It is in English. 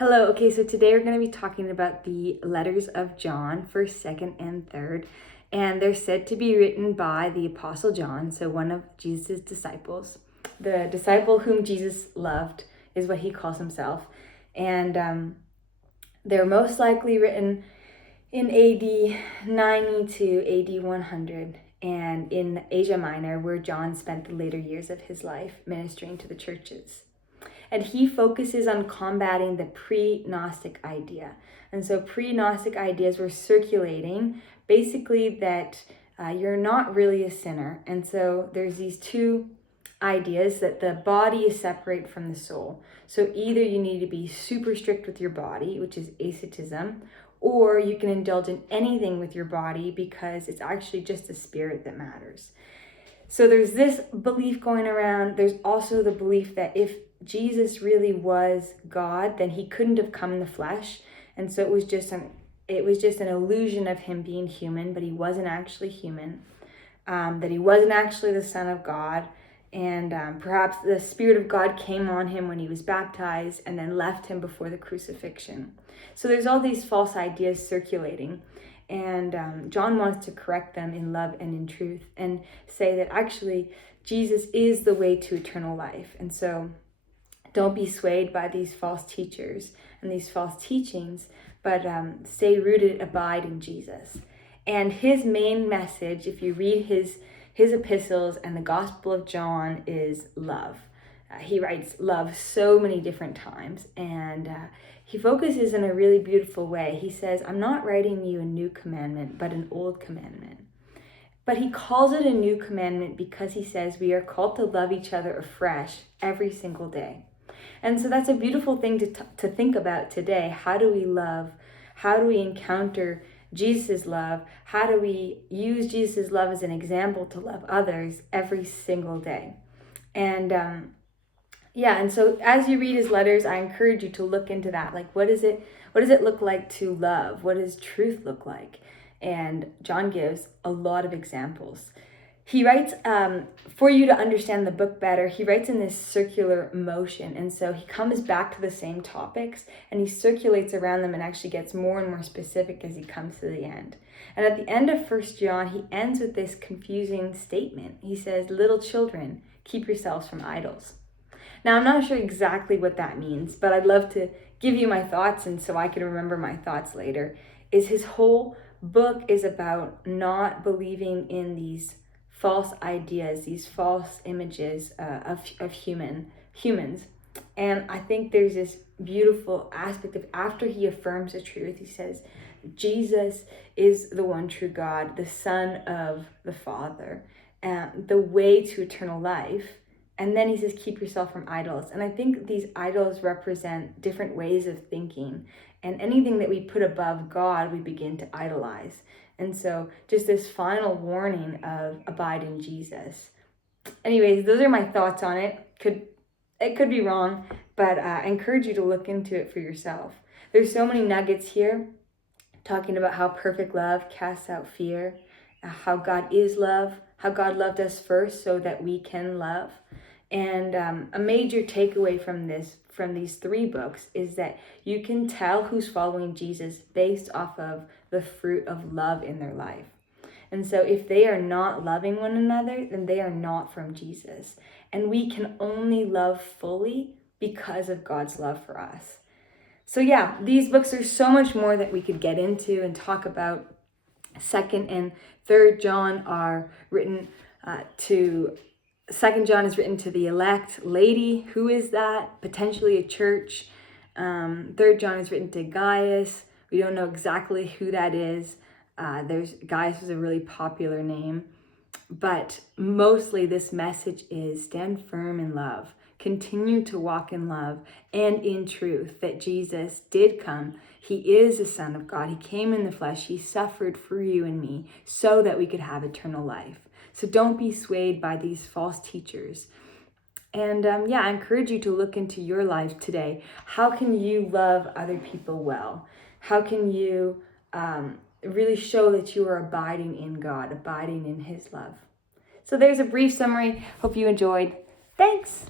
Hello, okay, so today we're going to be talking about the letters of John, 1st, 2nd, and 3rd. And they're said to be written by the Apostle John, so one of Jesus' disciples. The disciple whom Jesus loved is what he calls himself. And they're most likely written in AD 90 to AD 100 and in Asia Minor, where John spent the later years of his life ministering to the churches. And he focuses on combating the pre-Gnostic idea. And so pre-Gnostic ideas were circulating, basically that you're not really a sinner. And so there's these two ideas that the body is separate from the soul. So either you need to be super strict with your body, which is asceticism, or you can indulge in anything with your body because it's actually just the spirit that matters. So there's this belief going around. There's also the belief that if Jesus really was God, then he couldn't have come in the flesh. And so it was just an illusion of him being human, but he wasn't actually human, that he wasn't actually the Son of God. And perhaps the Spirit of God came on him when he was baptized and then left him before the crucifixion. So there's all these false ideas circulating. And John wants to correct them in love and in truth and say that actually Jesus is the way to eternal life. And so don't be swayed by these false teachers and these false teachings, but stay rooted, abide in Jesus. And his main message, if you read his epistles and the Gospel of John, is love. He writes love so many different times, and he focuses in a really beautiful way. He says, I'm not writing you a new commandment, but an old commandment. But he calls it a new commandment because he says we are called to love each other afresh every single day. And so that's a beautiful thing to think about today. How do we love? How do we encounter Jesus' love? How do we use Jesus' love as an example to love others every single day? And and so as you read his letters, I encourage you to look into that. Like, what does it look like to love? What does truth look like? And John gives a lot of examples. He writes, for you to understand the book better, he writes in this circular motion. And so he comes back to the same topics and he circulates around them and actually gets more and more specific as he comes to the end. And at the end of 1 John, he ends with this confusing statement. He says, little children, keep yourselves from idols. Now, I'm not sure exactly what that means, but I'd love to give you my thoughts, and so I can remember my thoughts later. Is his whole book is about not believing in these false ideas, these false images of humans. And I think there's this beautiful aspect of, after he affirms the truth, he says, Jesus is the one true God, the Son of the Father, the way to eternal life. And then he says, keep yourself from idols. And I think these idols represent different ways of thinking. And anything that we put above God, we begin to idolize. And so just this final warning of abide in Jesus. Anyways, those are my thoughts on it. It could be wrong, but I encourage you to look into it for yourself. There's so many nuggets here talking about how perfect love casts out fear, how God is love, how God loved us first so that we can love. And a major takeaway from these three books is that you can tell who's following Jesus based off of the fruit of love in their life. And so if they are not loving one another, then they are not from Jesus. And we can only love fully because of God's love for us. So yeah, these books are so much more that we could get into and talk about. 2nd and 3rd John are written to... 2nd John is written to the elect lady. Who is that? Potentially a church. 3rd John is written to Gaius. We don't know exactly who that is. Gaius was a really popular name. But mostly this message is stand firm in love. Continue to walk in love and in truth, that Jesus did come. He is the Son of God. He came in the flesh. He suffered for you and me so that we could have eternal life. So don't be swayed by these false teachers. And I encourage you to look into your life today. How can you love other people well? How can you really show that you are abiding in God, abiding in his love? So there's a brief summary. Hope you enjoyed. Thanks.